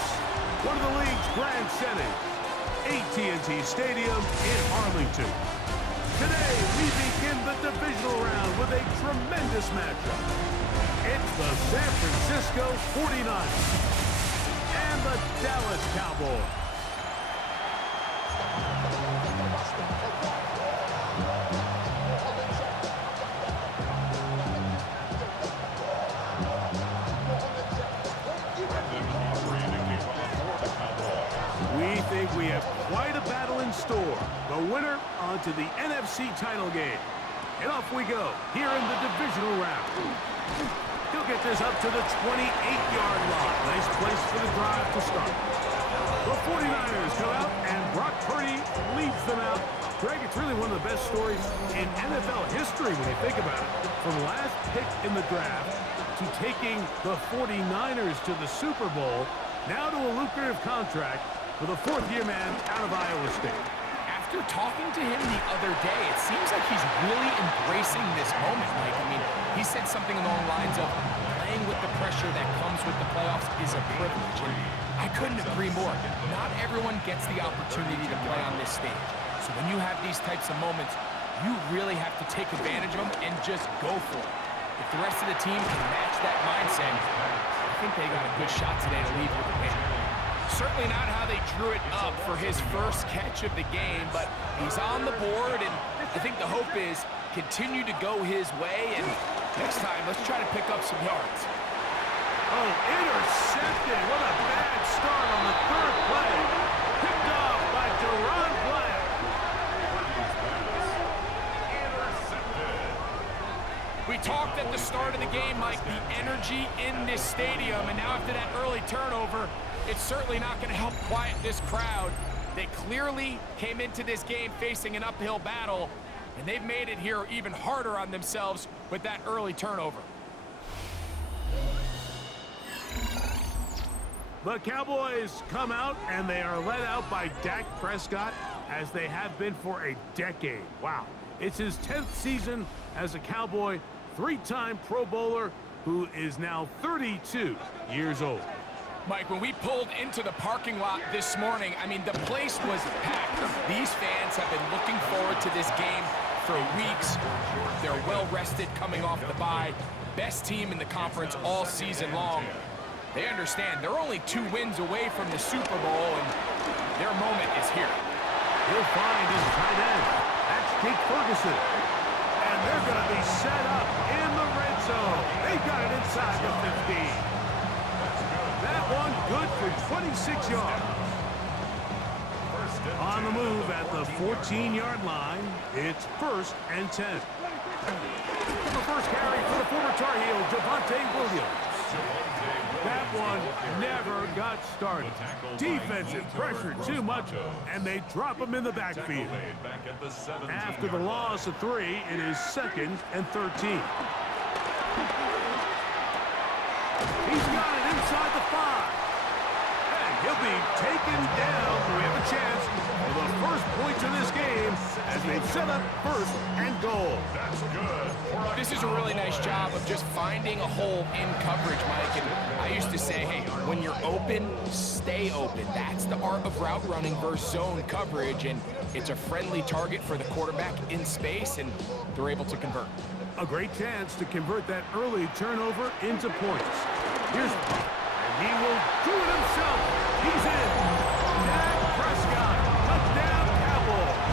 this, one of the league's grand settings, AT&T Stadium in Arlington. Today, we begin the divisional round with a tremendous matchup. It's the San Francisco 49ers and the Dallas Cowboys. We think we have quite a battle in store. The winner onto the NFC title game. And off we go here in the divisional round. He'll get this up to the 28-yard line. Nice place for the drive to start. The 49ers come out, and Brock Purdy leads them out. Greg, it's really one of the best stories in NFL history when you think about it. From last pick in the draft to taking the 49ers to the Super Bowl, now to a lucrative contract for the fourth-year man out of Iowa State. After talking to him the other day, it seems like he's really embracing this moment. Like, I mean, he said something along the lines of playing with the pressure that comes with the playoffs is a privilege. And I couldn't agree more. Not everyone gets the opportunity to play on this stage. So when you have these types of moments, you really have to take advantage of them and just go for it. If the rest of the team can match that mindset, I think they got a good shot today to leave with a win. Certainly not how they drew it up for his first catch of the game, but he's on the board, and I think the hope is continue to go his way, and next time, let's try to pick up some yards. Oh, intercepted. What a bad start on the third play. Picked off by Deron Blair. We talked at the start of the game, Mike, the energy in this stadium, and now after that early turnover, it's certainly not going to help quiet this crowd. They clearly came into this game facing an uphill battle, and they've made it here even harder on themselves with that early turnover. The Cowboys come out, and they are led out by Dak Prescott, as they have been for a decade. Wow. It's his 10th season as a Cowboy, three-time Pro Bowler, who is now 32 years old. Mike, when we pulled into the parking lot this morning, I mean, the place was packed. These fans have been looking forward to this game for weeks. They're well-rested coming off the bye. Best team in the conference all season long. They understand they're only 2 wins away from the Super Bowl, and their moment is here. He'll find his tight end. That's Jake Ferguson. And they're going to be set up in the red zone. They've got it inside the 15. That one good for 26 yards. On the move at the 14-yard line, it's 1st and 10. The first carry for the former Tar Heel, Javonte Williams. That one never got started. Defensive pressure too much, and they drop him in the backfield. After the loss of 3, it is 2nd and 13. He's got it inside the 5. And he'll be taken down. We have a chance for the first points of this game as they set up 1st and goal. That's good. This is a really nice job of just finding a hole in coverage, Mike. And I used to say, hey, when you're open, stay open. That's the art of route running versus zone coverage. And it's a friendly target for the quarterback in space, and they're able to convert. A great chance to convert that early turnover into points. Here's one, and he will do it himself. He's in. Dak Prescott, touchdown Cowboys.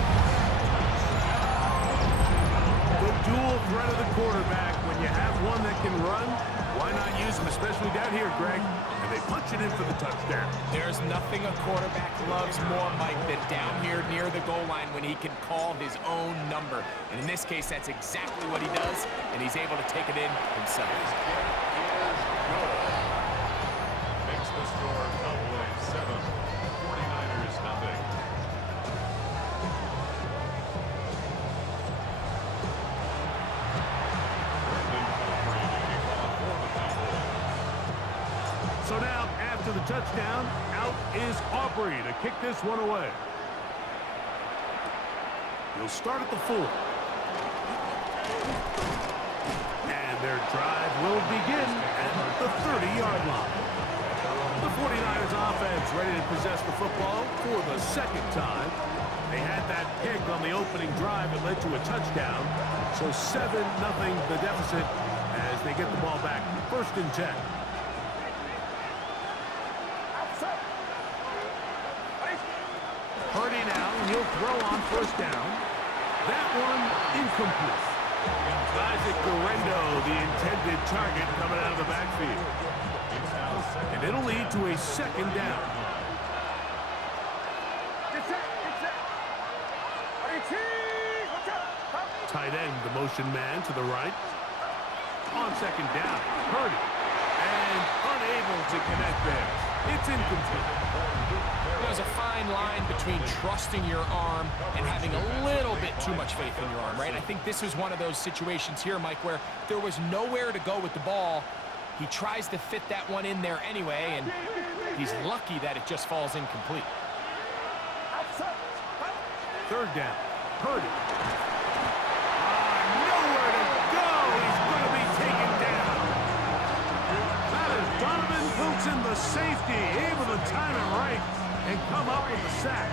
The dual threat of the quarterback. When you have one that can run, why not use him, especially down here, Greg? And they punch it in for the touchdown. There's nothing a quarterback loves more, Mike, than down here near the goal line when he can call his own number. And in this case, that's exactly what he does, and he's able to take it in himself. Makes the score Cowboys 7, 49ers nothing. So now, after the touchdown, out is Aubrey to kick this one away. He'll start at the 4. And their drive will begin at the 30-yard line. The The 49ers offense ready to possess the football for the second time. They had that pick on the opening drive that led to a touchdown. So 7-0 the deficit as they get the ball back. 1st and 10. Purdy now, and he'll throw on 1st down. That one incomplete. Isaac Guerrero, the intended target, coming out of the backfield. And it'll lead to a 2nd down. Tight end, the motion man to the right. On 2nd down, Purdy. And unable to connect there. It's incomplete. There's a fine line between trusting your arm and having a little bit too much faith in your arm, right? I think this is one of those situations here, Mike, where there was nowhere to go with the ball. He tries to fit that one in there anyway, and he's lucky that it just falls incomplete. 3rd down, Purdy. Nowhere to go. He's going to be taken down. That is Donovan Wilson, the safety, able to time it right and come up with the sack.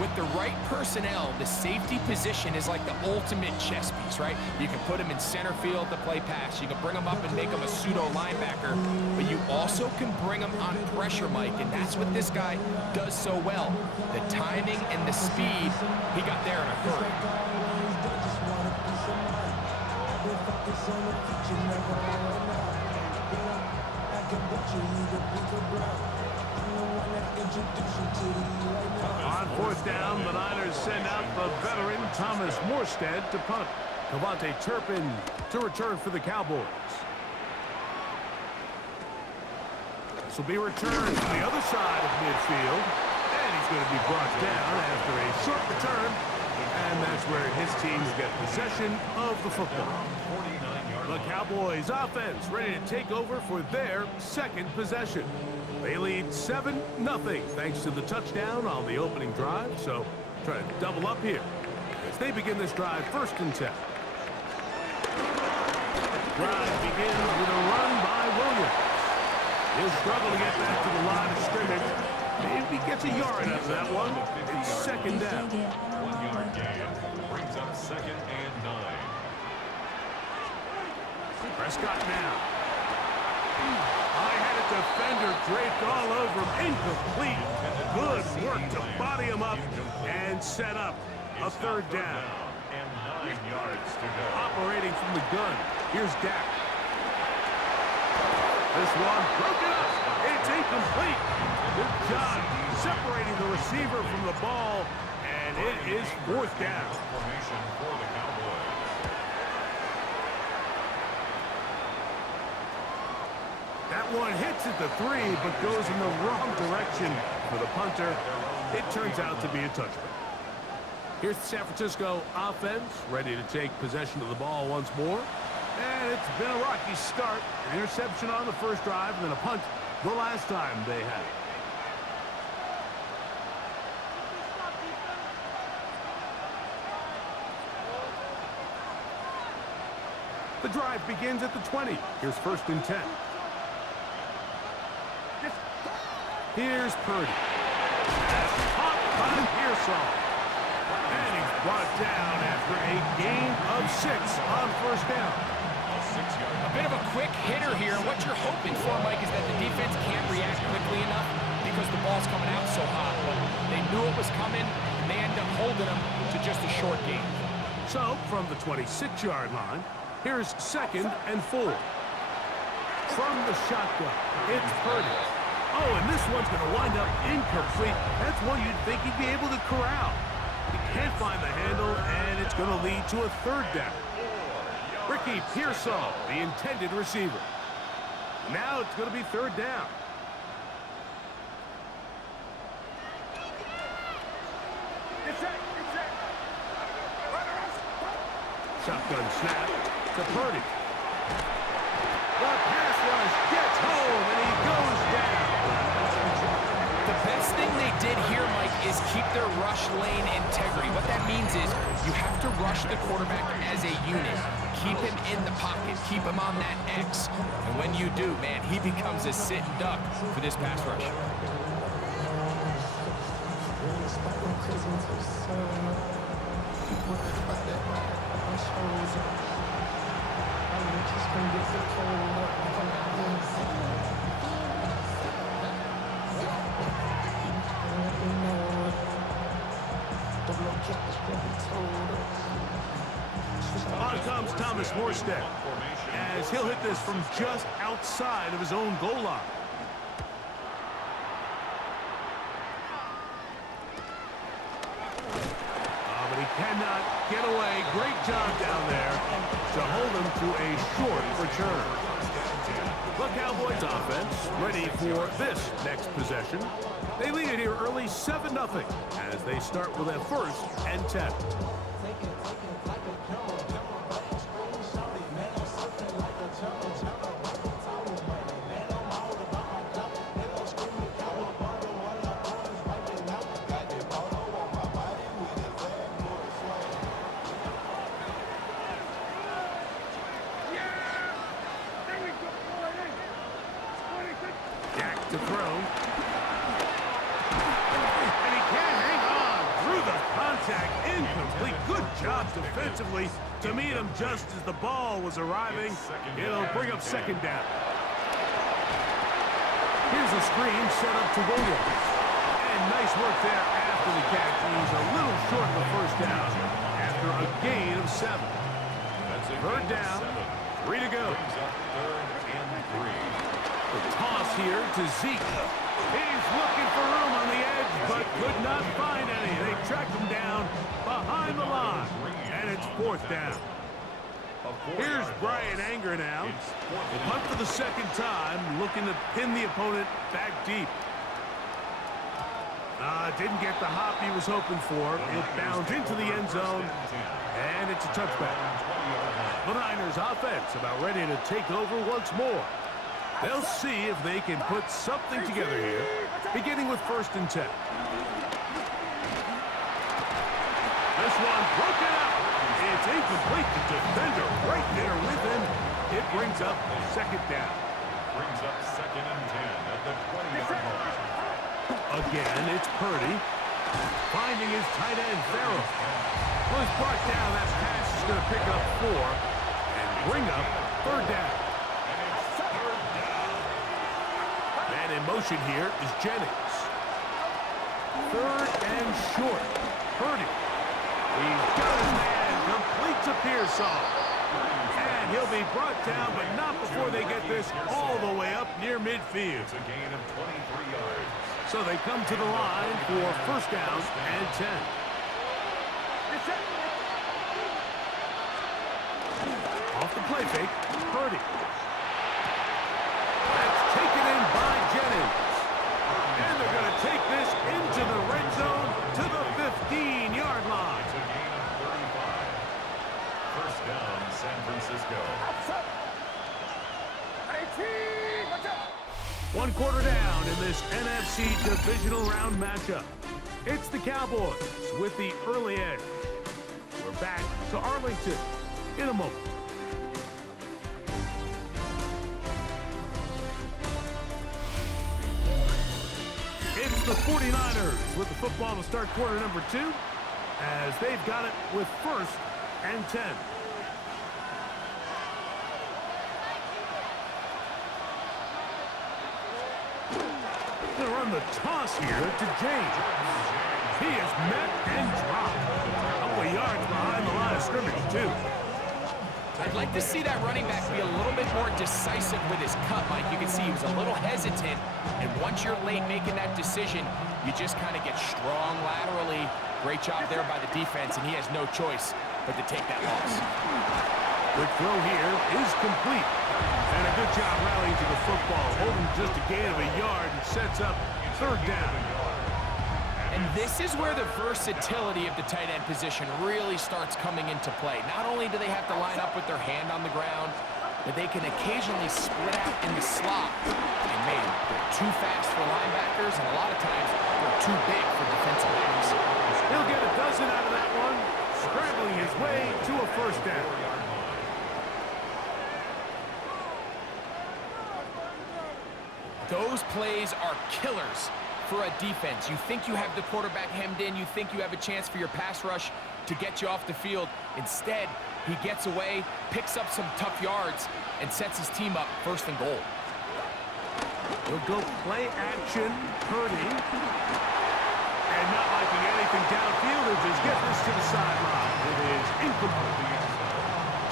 With the right personnel, the safety position is like the ultimate chess piece, right? You can put him in center field to play pass. You can bring him up and make him a pseudo linebacker, but you also can bring him on pressure, Mike, and that's what this guy does so well. The timing and the speed, he got there in a hurry. On 4th down, the Niners send out the veteran Thomas Morstead to punt. Devontae Turpin to return for the Cowboys. This will be returned to the other side of midfield. And he's going to be brought down after a short return. And that's where his team will get possession of the football. The Cowboys offense ready to take over for their 2nd possession. They lead 7-0 thanks to the touchdown on the opening drive. So try to double up here as they begin this drive. 1st and 10. Drive begins with a run by Williams. He'll struggle to get back to the line of scrimmage. Maybe gets a yard out of that one. It's 2nd down. 1-yard gain brings up 2nd and 9. Prescott now. High-headed defender draped all over him. Incomplete. Good work to body him up and set up a 3rd down. And 9 yards to go. Operating from the gun. Here's Dak. This one broken up. It's incomplete. Good job separating the receiver from the ball. And it is 4th down. Formation for the Cowboys. That one hits at the 3, but goes in the wrong direction for the punter. It turns out to be a touchback. Here's the San Francisco offense, ready to take possession of the ball once more. And it's been a rocky start. An interception on the 1st drive, and then a punt the last time they had it. The drive begins at the 20. Here's 1st and 10. Here's Purdy. Caught by Pearsall. And he's brought down after a gain of 6 on 1st down. A bit of a quick hitter here. What you're hoping for, Mike, is that the defense can't react quickly enough because the ball's coming out so hot. But they knew it was coming, and they end up holding them to just a short gain. So, from the 26-yard line, here's 2nd and 4. From the shotgun, it's Purdy. Oh, and this one's going to wind up incomplete. That's one you'd think he'd be able to corral. He can't find the handle, and it's going to lead to a 3rd down. Ricky Pearsall, the intended receiver. Now it's going to be 3rd down. Shotgun snap to Purdy. The pass rush gets home, and he goes down. The best thing they did here, Mike, is keep their rush lane integrity. What that means is you have to rush the quarterback as a unit. keep him in the pocket, keep him on that X. And when you do, man, he becomes a sit and duck for this pass rush. On comes Thomas Morstead as he'll hit this from just outside of his own goal line. But he cannot get away. Great job down there to hold him to a short return. The Cowboys offense ready for this next possession. They lead it here early 7-0 as they start with a 1st and 10. To throw. And he can't hang on through the contact. Incomplete. Good job defensively to meet him just as the ball was arriving. It'll bring up 2nd down. Here's a screen set up to Williams. And nice work there after the catch. He's a little short of the 1st down after a gain of 7. 3rd down. 3 to go. The toss here to Zeke. He's looking for room on the edge, but could not find any. They tracked him down behind the line, and it's 4th down. Here's Brian Anger now. The punt for the 2nd time, looking to pin the opponent back deep. Didn't get the hop he was hoping for. It bounced into the end zone, and it's a touchback. The Niners offense about ready to take over once more. They'll see if they can put something together here, beginning with 1st and 10. This one broken up. It's incomplete. The defender right there with him. It brings up 2nd down. Brings up 2nd and 10 at the 20-yard line. Again, it's Purdy. Finding his tight end, Farrell. Well, he's brought down. That pass is going to pick up 4 and bring up 3rd down. In motion here is Jennings. 3rd and short. Purdy. He's got his man. Completes a Pearsall. And he'll be brought down, but not before they get this all the way up near midfield. It's a gain of 23 yards. So they come to the line for 1st down and 10. Off the play fake, Purdy. Taken in by Jennings. And they're going to take this into the red zone to the 15-yard line. It's a gain of 35. 1st down, San Francisco. 1 quarter down in this NFC Divisional Round matchup. It's the Cowboys with the early edge. We're back to Arlington in a moment. It's the 49ers with the football to start quarter number 2 as they've got it with 1st and 10. They'll run the toss here to James. He is met and dropped. A couple of yards behind the line of scrimmage, too. I'd like to see that running back be a little bit more decisive with his cut, Mike. You can see he was a little hesitant, and once you're late making that decision, you just kind of get strong laterally. Great job there by the defense, and he has no choice but to take that loss. Quick throw here is complete. And a good job rallying to the football, holding just a gain of a yard and sets up 3rd down. And this is where the versatility of the tight end position really starts coming into play. Not only do they have to line up with their hand on the ground, but they can occasionally split out in the slot. And man, they're too fast for linebackers, and a lot of times they're too big for defensive backs. He'll get a dozen out of that one, scrambling his way to a 1st down. Those plays are killers for a defense. You think you have the quarterback hemmed in. You think you have a chance for your pass rush to get you off the field. Instead, he gets away, picks up some tough yards, and sets his team up 1st and goal. He'll go play action, Purdy. And not liking anything downfield, he'll just get this to the sideline. It is incomplete.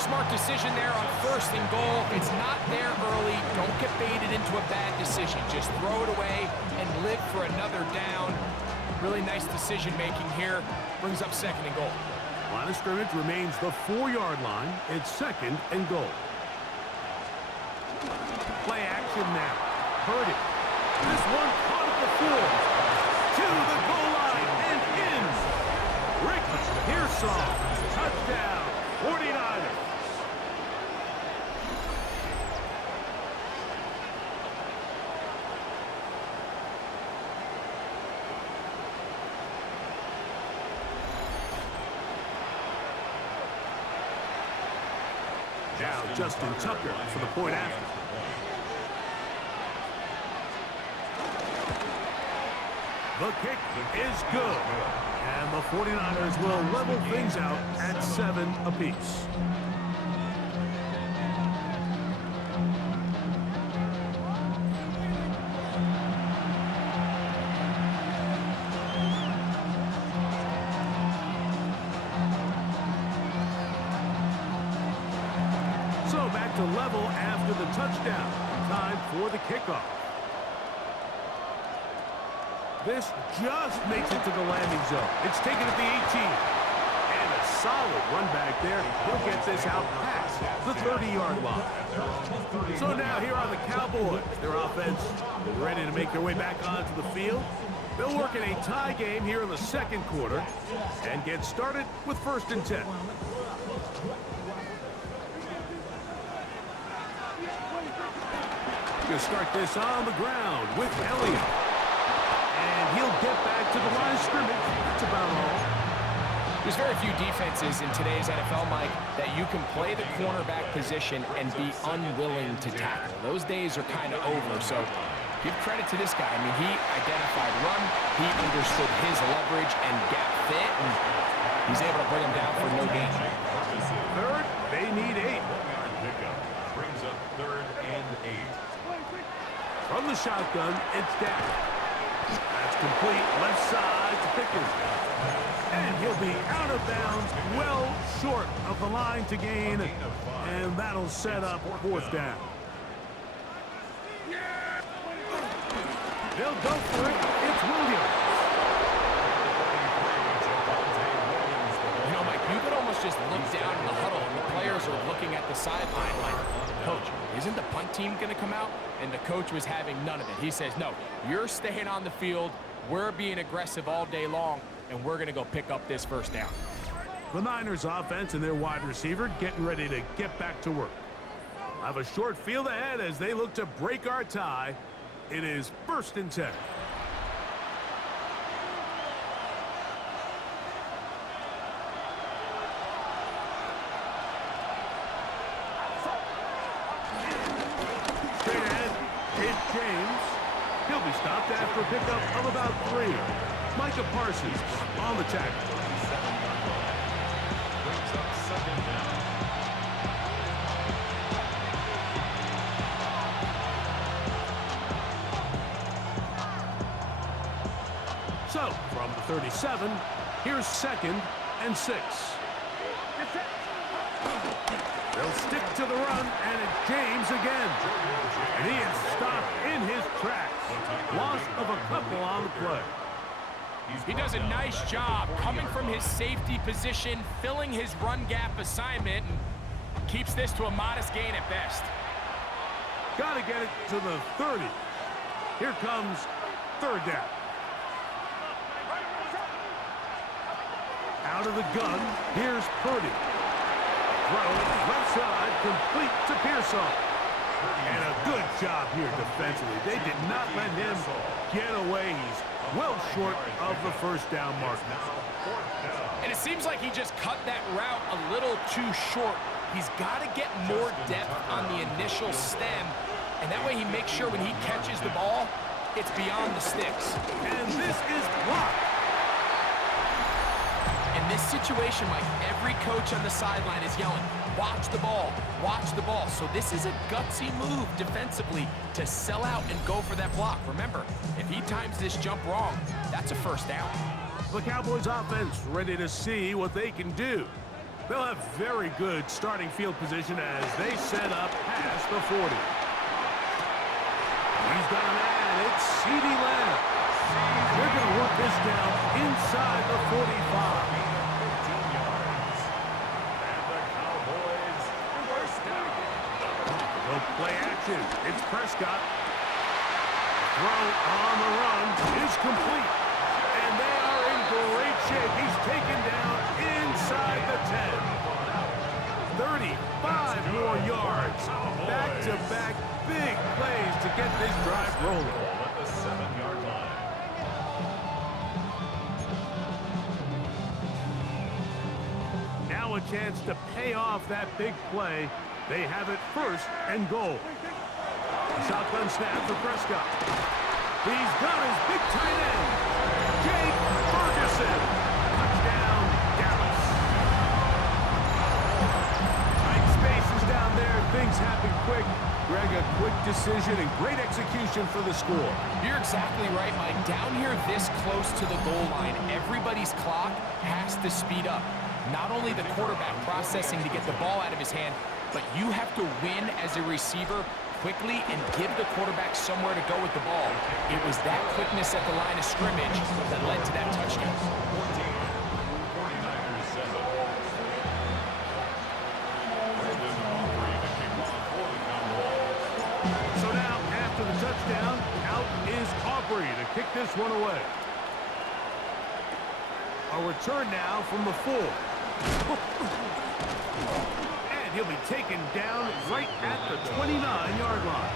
Smart decision there on 1st and goal. If it's not there early, don't get baited into a bad decision. Just throw it away and live for another down. Really nice decision making here. Brings up 2nd and goal. Line of scrimmage remains the 4-yard line. It's 2nd and goal. Play action now. Purdy. This one caught at the 4. To the goal line and in. Ricky Pearsall. Touchdown. 49ers. Now Justin Tucker for the point after. The kick is good. And the 49ers will level things out at 7 apiece. So back to level after the touchdown. Time for the kickoff. This just makes it to the landing zone. It's taken at the 18. And a solid run back there. He'll get this out past the 30-yard line. So now here are the Cowboys. Their offense ready to make their way back onto the field. They'll work in a tie game here in the 2nd quarter and get started with 1st and 10. Going to start this on the ground with Elliott. And he'll get back to the line of scrimmage. That's about all. There's very few defenses in today's NFL, Mike, that you can play the cornerback position and be unwilling to tackle. Those days are kind of over, so give credit to this guy. I mean, he identified run, he understood his leverage and gap fit, and he's able to bring him down for no gain. 3rd, they need 8. Brings up 3rd and 8. From the shotgun, it's Dak. That's complete, left side to Pickens. And he'll be out of bounds, well short of the line to gain. And that'll set up 4th down. They'll go for it. It's Williams. You know, Mike, you could almost just look down in the huddle, and the players are looking at the sideline like, Coach, isn't the punt team going to come out? And the coach was having none of it. He says, no, you're staying on the field. We're being aggressive all day long, and we're going to go pick up this 1st down. The Niners offense and their wide receiver getting ready to get back to work. We'll have a short field ahead as they look to break our tie. It is 1st and 10. Straight ahead, it's James. He'll be stopped after a pickup of about 3. Micah Parsons on the tackle. Brings up 2nd down. So, from the 37, here's 2nd and 6. They'll stick to the run, and it's James again. And he is stopped in his tracks. Loss of a couple on the play. He does a nice job coming from his safety position, filling his run gap assignment, and keeps this to a modest gain at best. Got to get it to the 30. Here comes 3rd down. Out of the gun, here's Purdy. Throw, left side, complete to Pearsall. And a good job here defensively. They did not let him get away. He's well short of the 1st down mark. And it seems like he just cut that route a little too short. He's got to get more depth on the initial stem And that way he makes sure when he catches the ball, it's beyond the sticks. And this is blocked. In this situation, Mike, every coach on the sideline is yelling, watch the ball, watch the ball. So this is a gutsy move defensively to sell out and go for that block. Remember, if he times this jump wrong, that's a first down. The Cowboys offense ready to see what they can do. They'll have very good starting field position as they set up past the 40. He's got a man. It's CeeDee Lamb. They're going to work this down inside the 45. 15 yards. And the Cowboys first down. No play action. It's Prescott. Throw on the run is complete. And they are in great shape. He's taken down inside the 10. 35 more yards. Back-to-back big plays to get this drive rolling. At the 7-yard line. Now a chance to pay off that big play. They have it first and goal. Shotgun snap for Prescott. He's got his big tight end, Jake Ferguson. Touchdown, Dallas. Tight spaces down there. Things happen quick. Greg, a quick decision and great execution for the score. You're exactly right, Mike. Down here this close to the goal line, everybody's clock has to speed up. Not only the quarterback processing to get the ball out of his hand, but you have to win as a receiver quickly and give the quarterback somewhere to go with the ball. It was that quickness at the line of scrimmage that led to that touchdown. 49ers 7. Brandon Aubrey, the kickoff for the Cowboys. So now, after the touchdown, out is Aubrey to kick this one away. A return now from the 4. And he'll be taken down right at the 29-yard line.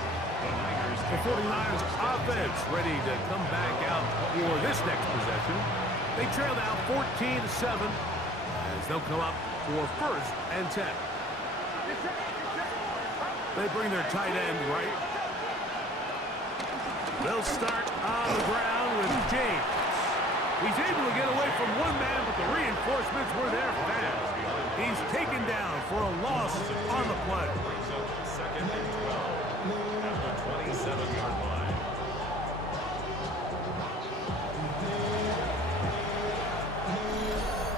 The 49ers offense ready to come back out for this next possession. They trail now 14-7 as they'll come up for first and 10. They bring their tight end right. They'll start on the ground with James. He's able to get away from one man, but the reinforcements were there fast. He's taken down for a loss on the play. Brings up second and 12 at the 27-yard line.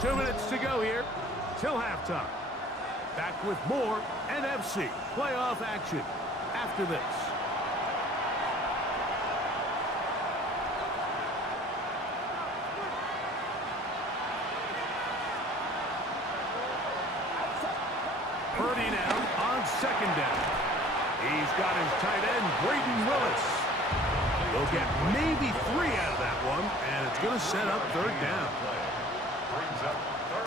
Two minutes to go here till halftime. Back with more NFC playoff action after this. Purdy now on second down. He's got his tight end, Braden Willis. He'll get maybe 3 out of that one, and it's going to set up third down.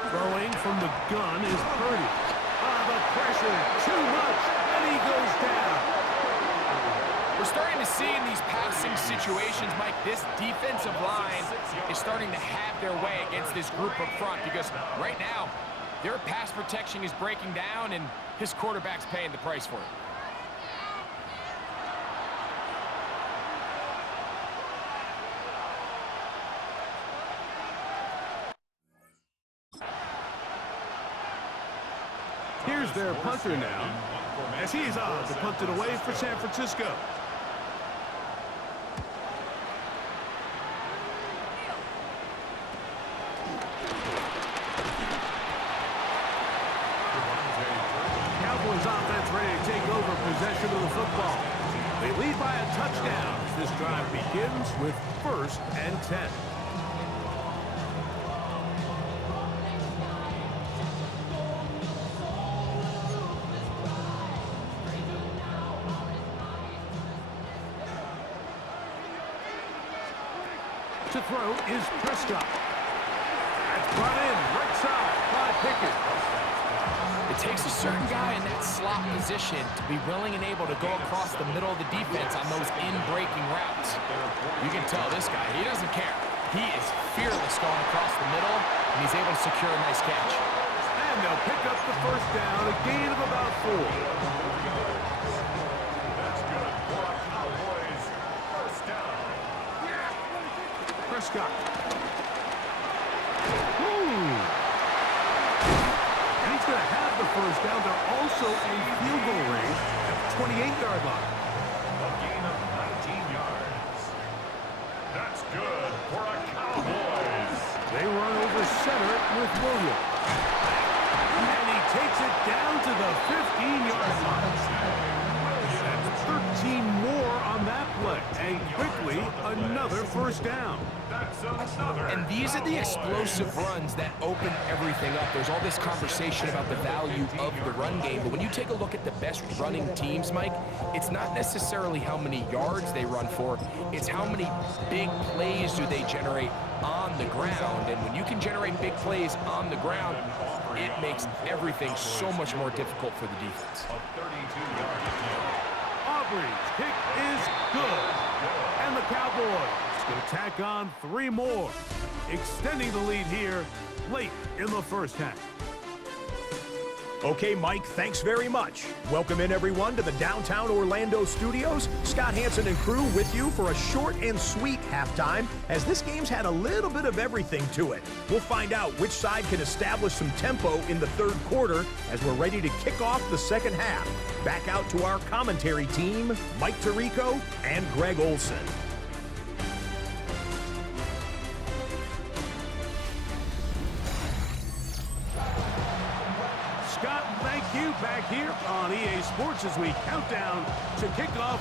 Throwing from the gun is Purdy. The pressure, too much, and he goes down. We're starting to see in these passing situations, Mike, this defensive line is starting to have their way against this group up front because right now, their pass protection is breaking down, and his quarterback's paying the price for it. Here's their punter now, as he's on to punt it away for San Francisco. Cowboys offense ready to take over possession of the football. They lead by a touchdown as this drive begins with first and 10. To throw is Prescott. That's brought in right side by Pickett. It takes a certain guy in that slot position to be willing and able to go across the middle of the defense on those in-breaking routes. You can tell this guy, he doesn't care. He is fearless going across the middle, and he's able to secure a nice catch. And they'll pick up the first down, a gain of about 4. That's good. Prescott. And he's going to have the first down. They're also in field goal range at the 28-yard line. A gain of 19 yards. That's good for a Cowboys. They run over center with Williams. And he takes it down to the 15-yard line. That's 13 more on that play. And quickly, another first down. That's another. And these are the explosive runs that open everything up. There's all this conversation about the value of the run game, but when you take a look at the best running teams, Mike, it's not necessarily how many yards they run for, it's how many big plays do they generate on the ground. And when you can generate big plays on the ground, it makes everything so much more difficult for the defense. A 32-yard attempt. Aubrey's kick is good. And the Cowboys going to tack on 3 more, extending the lead here late in the first half. Okay, Mike, thanks very much. Welcome in, everyone, to the downtown Orlando studios. Scott Hansen and crew with you for a short and sweet halftime, as this game's had a little bit of everything to it. We'll find out which side can establish some tempo in the third quarter as we're ready to kick off the second half. Back out to our commentary team, Mike Tirico and Greg Olson. Scott, thank you. Back here on EA Sports as we count down to kickoff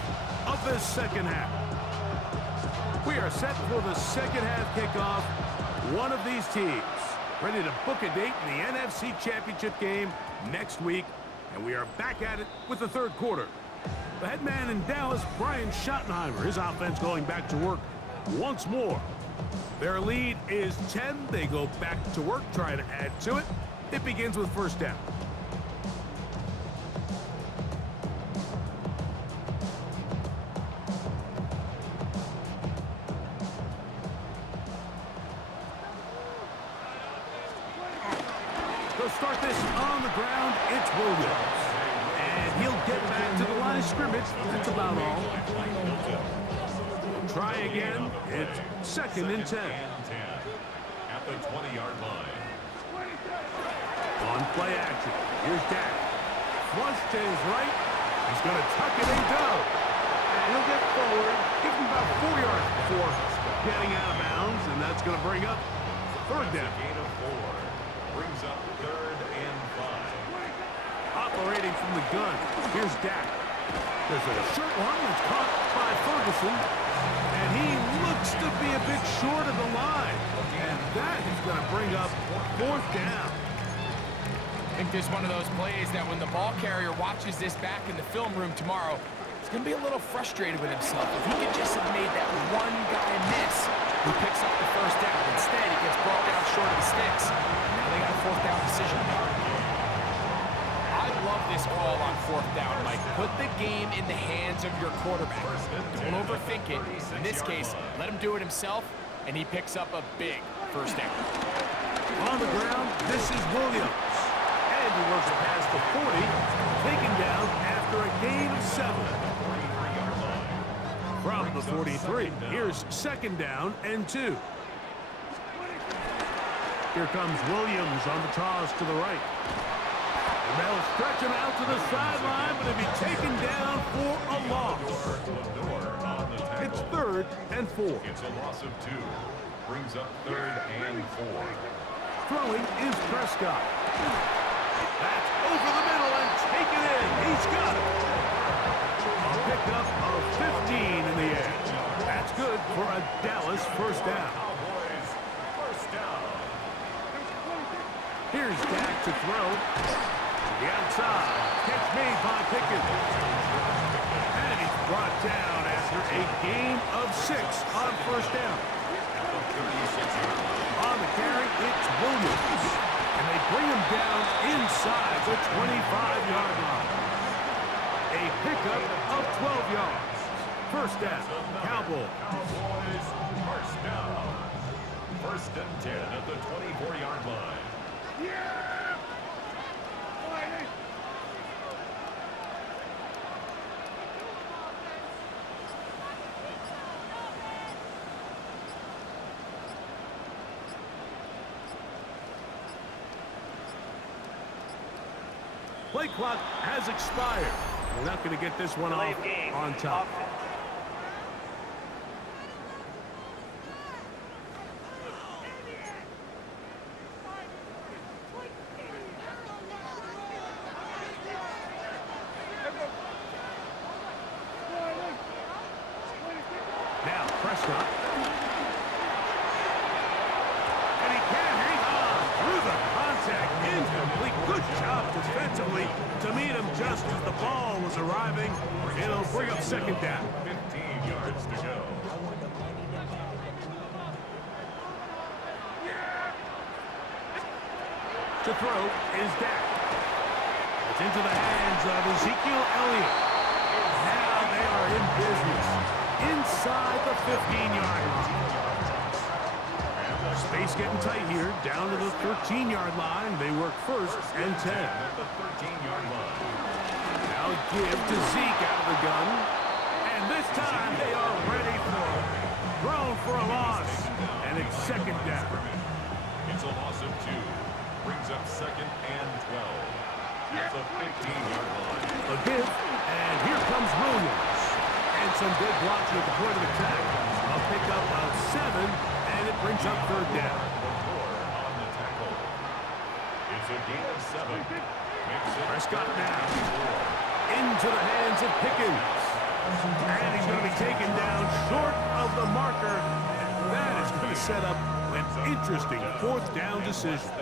of the second half. We are set for the second half kickoff. One of these teams ready to book a date in the NFC Championship game next week, and we are back at it with the third quarter. The head man in Dallas, Brian Schottenheimer, his offense going back to work once more. Their lead is 10. They go back to work, trying to add to it. It begins with first down. They'll start this on the ground. It's Williams. And he'll get back to the line of scrimmage. That's about all. Try again. It's second and 10. At the 20-yard line. On play action. Here's Dak. Flush to his right. He's going to tuck it and go. And he'll get forward. Give him about 4 yards before getting out of bounds. And that's going to bring up third down. Gain of 4. Brings up third and 5. Operating from the gun. Here's Dak. There's a short one that's caught by Ferguson. And he looks to be a bit short of the line. And that is going to bring up fourth down. I think there's one of those plays that when the ball carrier watches this back in the film room tomorrow, he's going to be a little frustrated with himself. If he could just have made that one guy miss who picks up the first down. Instead, he gets brought down short of the sticks. Now they got a fourth down decision. I love this call on fourth down, Mike. Put the game in the hands of your quarterback. Don't overthink it. In this case, let him do it himself, and he picks up a big first down. On the ground, this is Williams. And he works past the 40, taken down after a gain of 7. From the 43, here's second down and 2. Here comes Williams on the toss to the right. And they'll stretch him out to the sideline, but he'll be taken down for a loss. It's third and 4. It's a loss of 2. Brings up third and 4. Throwing is Prescott. That's over the middle and taken in. He's got it. A pickup of 15 in the air. That's good for a Dallas first down. Cowboys, first down. Here's Dak to throw. To the outside. Catch made by Pickens. And he's brought down after a gain of 6 on first down. On the carry, it's Williams. And they bring him down inside the 25-yard line. A pickup of 12 yards. First down, Cowboys. Cowboys, first down. First and 10 at the 24-yard line. play clock has expired. We're not going to get this one off on top. Now Prescott. And he can't hang on through the contact. Incomplete. Good job defensively to meet him just as the ball was arriving. It'll bring up second down. 15 yards to go. To throw is Dak. It's into the hands of Ezekiel Elliott. Now they are in business inside the 15-yard line. Space getting tight here, down to the 13-yard line. They work first and 10. At the 13-yard line. Now give to Zeke out of the gun. And this time they are ready for it. Thrown for a loss. And it's second down. It's a loss of 2. Brings up second and 12. At the 15-yard line. A give, and here comes Williams. And some good blocking at the point of attack. A pickup of 7, and it brings up third down. On the tackle. It's a gain of 7. Makes it Prescott now. Into the hands of Pickens. And he's going to be taken down short of the marker. And that is going to set up an interesting fourth down decision.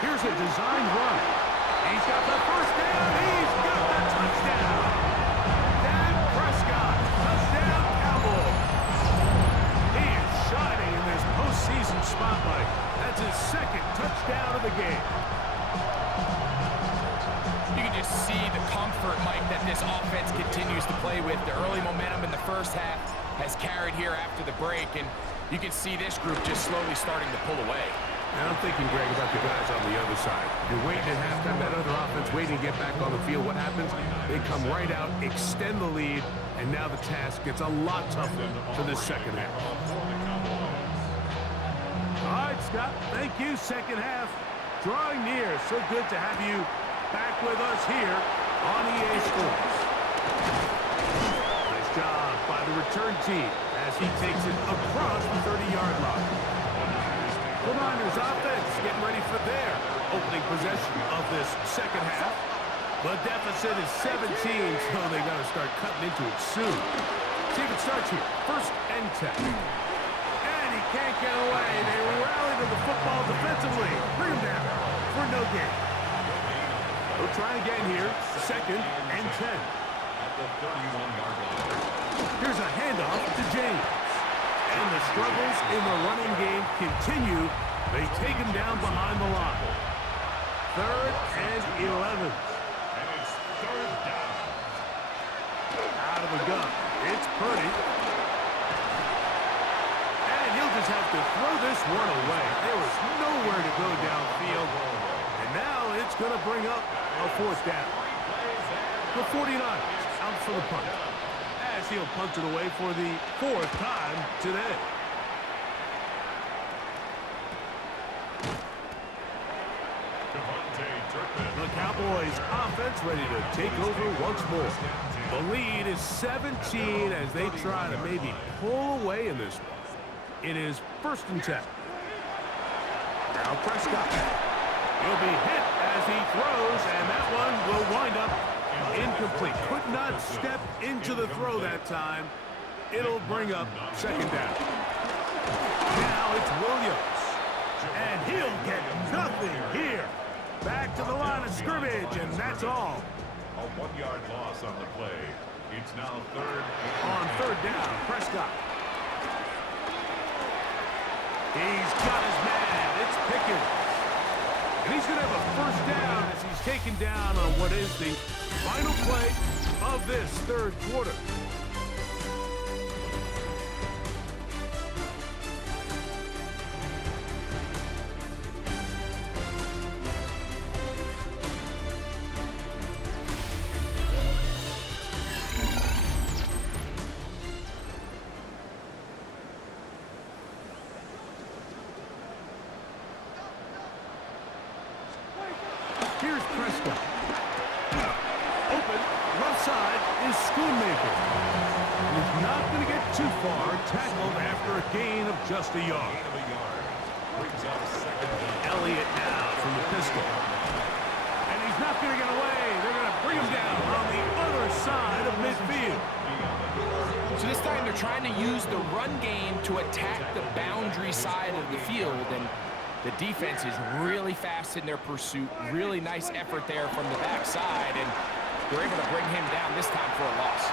Here's a design run. He's got the first down. He's got the touchdown. Dak Prescott. Touchdown, Cowboys. He is shining in this postseason spotlight. That's his second touchdown of the game. You can just see the comfort, Mike, that this offense continues to play with. The early momentum in the first half has carried here after the break, and you can see this group just slowly starting to pull away. And I'm thinking, Greg, about the guys on the other side. You're waiting at halftime, that other offense waiting to get back on the field. What happens? They come right out, extend the lead, and now the task gets a lot tougher for this second half. All right, Scott, thank you. Second half drawing near. So good to have you back with us here on EA Sports. Nice job by the return team as he takes it across the 30-yard line. The Niners offense getting ready for their opening possession of this second half. The deficit is 17, so they got to start cutting into it soon. See if it starts here. First and 10. And he can't get away. They rally to the football defensively. Bring him down for no gain. They'll try again here. Second and 10. At the 31-yard line. Here's a handoff to James. And the struggles in the running game continue. They take him down behind the line. Third and 11. And it's third down. Out of the gun. It's Purdy. And he'll just have to throw this one away. There was nowhere to go downfield. And now it's going to bring up a fourth down. The 49ers out for the punt. As he'll punt it away for the fourth time today. The Cowboys offense ready to take over once more. The lead is 17 as they try to maybe pull away in this one. It is first and 10. Now Prescott. He'll be hit as he throws, and that one will wind up incomplete. Could not step into the throw that time. It'll bring up second down. Now it's Williams. And he'll get nothing here. Back to the line of scrimmage, and that's all. A 1-yard loss on the play. It's now third. On third down, Prescott. He's got his man. It's Pickens. And he's going to have a first down as he's taken down on what is the final play of this third quarter. Schoonmaker. And he's not going to get too far, tackled after a gain of just a yard. Elliott now from the pistol. And he's not going to get away. They're going to bring him down on the other side of midfield. So this time they're trying to use the run game to attack the boundary side of the field, and the defense is really fast in their pursuit. Really nice effort there from the backside, and they're able to bring him down this time for a loss.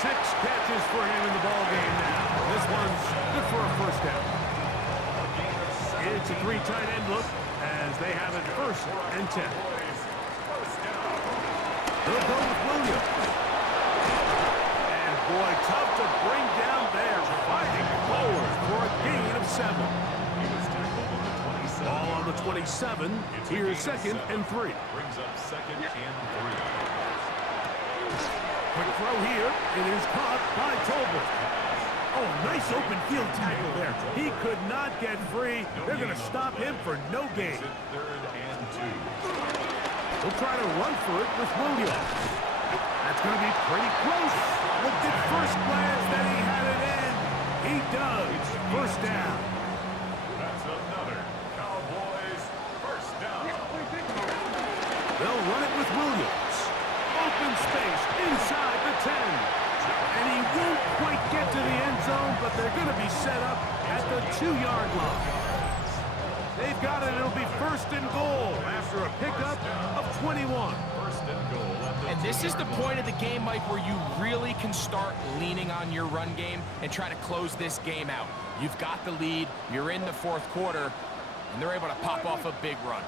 6 catches for him in the ball game now. This one's good for a first down. It's a 3 tight end look as they have it 1st and 10. They'll go with Williams. And boy, tough to bring down there. Fighting forward for a gain of 7. Ball on the 27. Here's 2nd and 3. Brings up 2nd and 3. Quick throw here. It is caught by Tolbert. Oh, nice open field tackle there. He could not get free. They're going to stop him for no gain. 3rd and 2. We'll try to run for it with Williams. That's going to be pretty close. Looked at first glance that he had it in. He does. First down. That's another Cowboys first down. They'll run it with Williams. Open space inside the 10. And he won't quite get to the end zone, but they're going to be set up at the 2-yard line. They've got it. It'll be 1st and goal after a pickup of 21. 1st and goal. And this is the point of the game, Mike, where you really can start leaning on your run game and try to close this game out. You've got the lead. You're in the 4th quarter, and they're able to pop off a big run.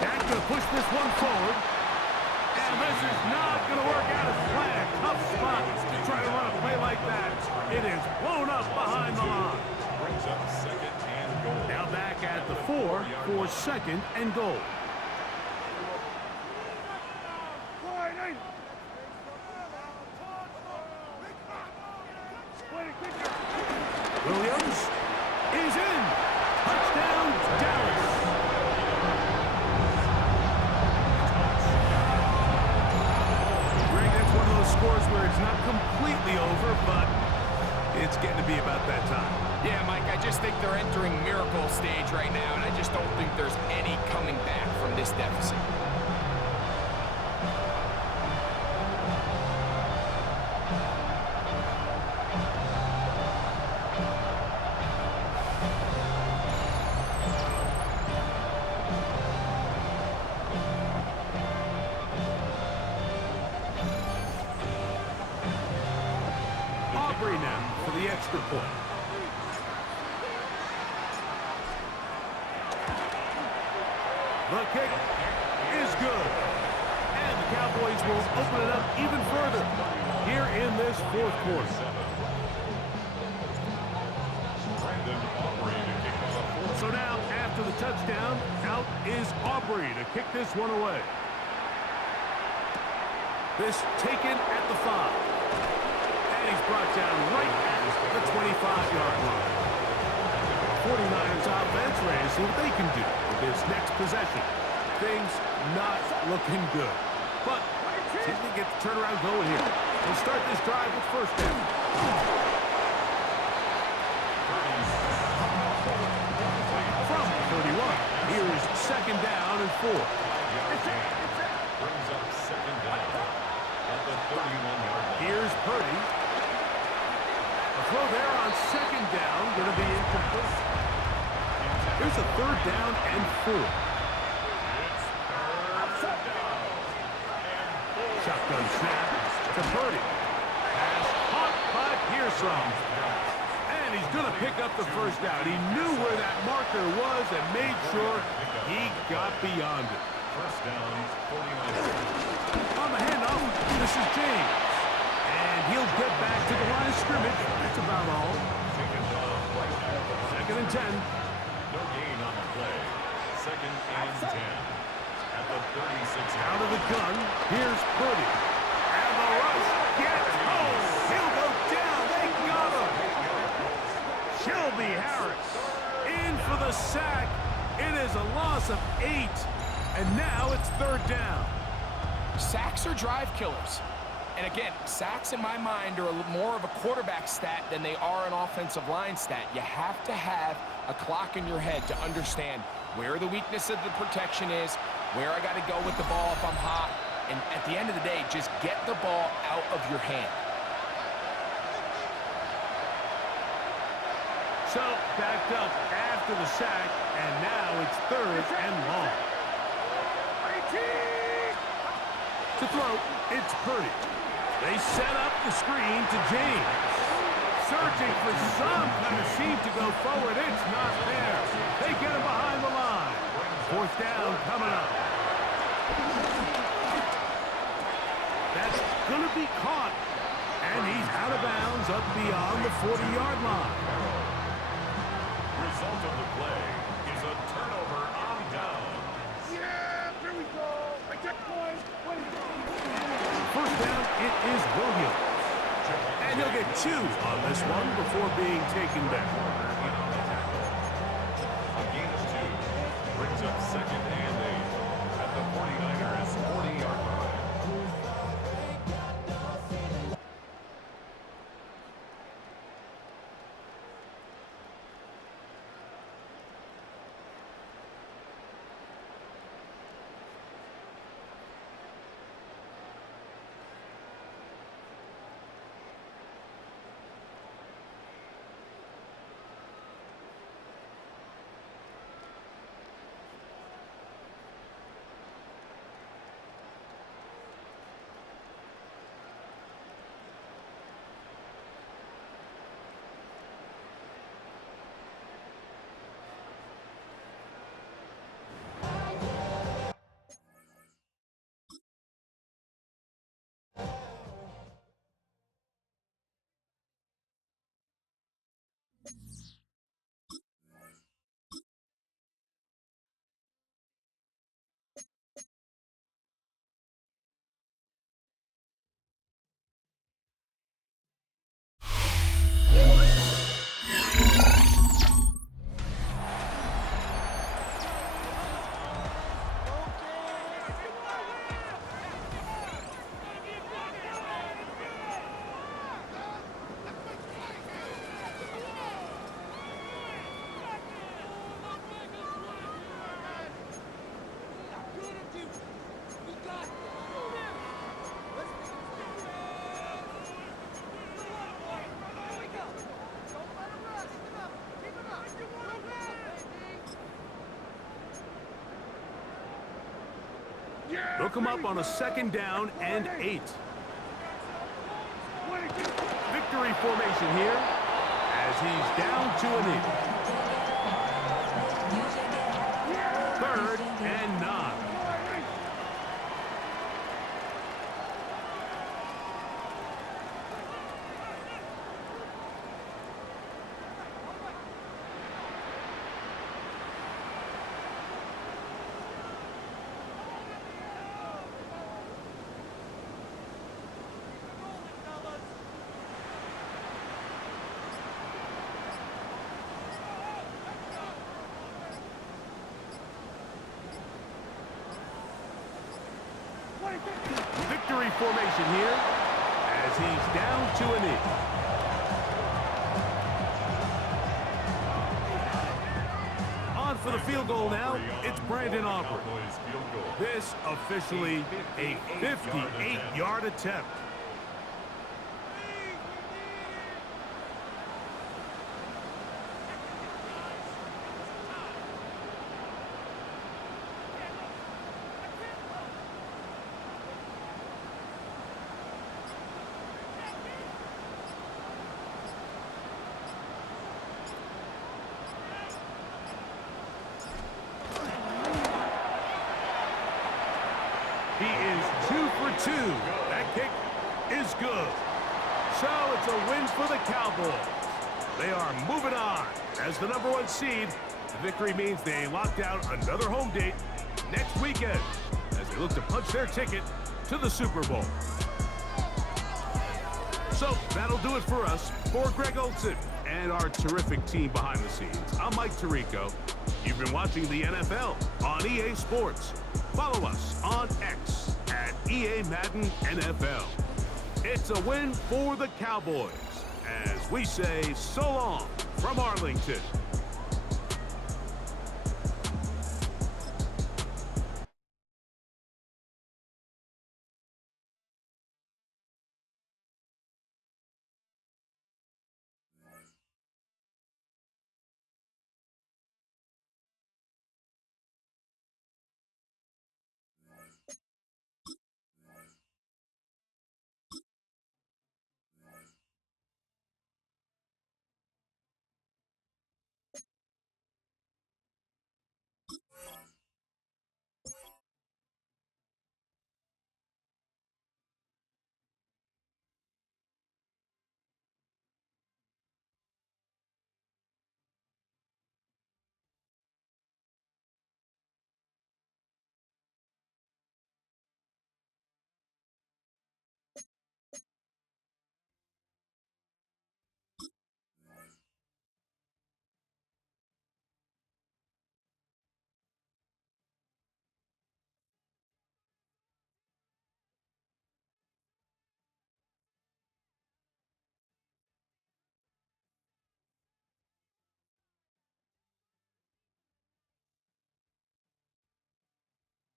That's going to push this one forward. And this is not going to work out as planned. Tough spot to try to run a play like that. It is blown up behind the line. Brings up 2nd and goal. Now back at the 4 for 2nd and goal. Williams is in. Touchdown, Dallas. Greg, that's one of those scores where it's not completely over, but it's getting to be about that time. Yeah, Mike, I just think they're entering miracle stage right now, and I just don't think there's any coming back from this deficit. Aubrey now for the extra point. The kick is good. And the Cowboys will open it up even further here in this 4th quarter. So now, after the touchdown, out is Aubrey to kick this one away. This taken at the 5. And he's brought down right at the 25-yard line. 49ers offense ready to see what they can do with this next possession. Things not looking good. But see if they get the turnaround going here. They'll start this drive with 1st down. From 31, here is 2nd down and 4. Brings up 2nd down at the 31-yard line. Here's Purdy. A throw there on 2nd down, going to be incomplete. Here's a 3rd down and 4. Shotgun snap to Purdy. Pass caught by Pearson. And he's going to pick up the 1st down. He knew where that marker was and made sure he got beyond it. 1st down, 49. On the handoff, this is James. And he'll get back to the line of scrimmage. That's about all. 2nd and 10. No gain on the play. 2nd and 10. At the 36. Out of the gun, here's Purdy. And the rush gets home. He'll go down. They got him. Shelby Harris in for the sack. It is a loss of 8. And now it's third down. Sacks are drive killers. And again, sacks in my mind are more of a quarterback stat than they are an offensive line stat. You have to have a clock in your head to understand where the weakness of the protection is, where I got to go with the ball if I'm hot, and at the end of the day, just get the ball out of your hand. So, backed up after the sack, and now it's third and long. To throw, it's Purdy. They set up the screen to James. Searching for some kind of seam to go forward. It's not there. They get him behind the line. Fourth down coming up. That's going to be caught. And he's out of bounds up beyond the 40-yard line. Result of the play is a turnover on down. Yeah, there we go. I check points. First down, it is Williams. And he'll get 2 on this one before being taken back. A gain of 2 brings up second and 8 at the 49ers' 40-yard line. Look him up on a second down and 8. Victory formation here as he's down to an 8. Third and 9. Victory formation here as he's down to an 8. On for the field goal now, it's Brandon Aubrey. This officially a 58-yard attempt. He is 2 for 2. That kick is good. So it's a win for the Cowboys. They are moving on as the #1 seed. The victory means they locked out another home date next weekend as they look to punch their ticket to the Super Bowl. So that'll do it for us. For Greg Olson and our terrific team behind the scenes, I'm Mike Tirico. You've been watching the NFL on EA Sports. Follow us on X at EA Madden NFL. It's a win for the Cowboys, as we say so long from Arlington.